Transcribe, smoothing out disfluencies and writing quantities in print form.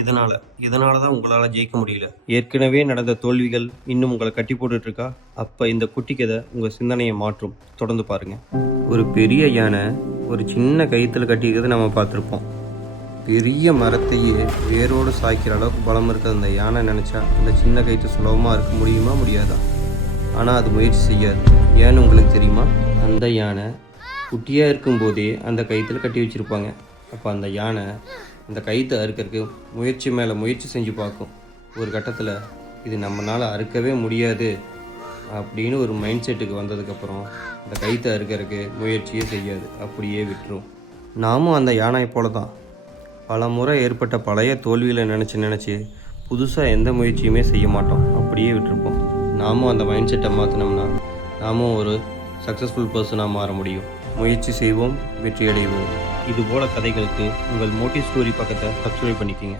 இதனால இதனால தான் உங்களால் ஜெயிக்க முடியல. ஏற்கனவே நடந்த தோல்விகள் இன்னும் உங்களை கட்டி போட்டுட்டு இருக்கா? அப்போ இந்த குட்டி கதை உங்கள் சிந்தனையை மாற்றும். தொடர்ந்து பாருங்க. ஒரு பெரிய யானை ஒரு சின்ன கயிற்றுல கட்டிக்கிறது நம்ம பார்த்துருப்போம். பெரிய மரத்தையே வேரோடு சாய்க்கிற அளவுக்கு பலம் இருக்கிற அந்த யானை நினச்சா அந்த சின்ன கயிற்று சுலபமாக இருக்க முடியுமா முடியாதா? ஆனால் அது முயற்சி செய்யாது. ஏன்னு உங்களுக்கு தெரியுமா? அந்த யானை குட்டியாக இருக்கும்போதே அந்த கயிற்றுல கட்டி வச்சுருப்பாங்க. அப்போ அந்த யானை அந்த கயிற்றை அறுக்கிறதுக்கு முயற்சி மேலே முயற்சி செஞ்சு பார்க்கும். ஒரு கட்டத்தில் இது நம்மளால் அறுக்கவே முடியாது அப்படின்னு ஒரு மைண்ட் செட்டுக்கு வந்ததுக்கப்புறம் அந்த கயிற்றை அறுக்கிறதுக்கு முயற்சியே செய்யாது, அப்படியே விட்டுரும். நாமும் அந்த யானை போல தான் பல முறை ஏற்பட்ட பழைய தோல்வியில் நினச்சி புதுசாக எந்த முயற்சியுமே செய்ய மாட்டோம், அப்படியே விட்டுருப்போம். நாமும் அந்த மைண்ட் செட்டை மாற்றினோம்னா நாமும் ஒரு சக்ஸஸ்ஃபுல் பர்சனாக மாற முடியும். முயற்சி செய்வோம், வெற்றி அடைவோம். இதுபோல் கதைகளுக்கு உங்கள் மோட்டிவ் ஸ்டோரி பக்கத்தை சப்ஸ்கிரைப் பண்ணிக்கோங்க.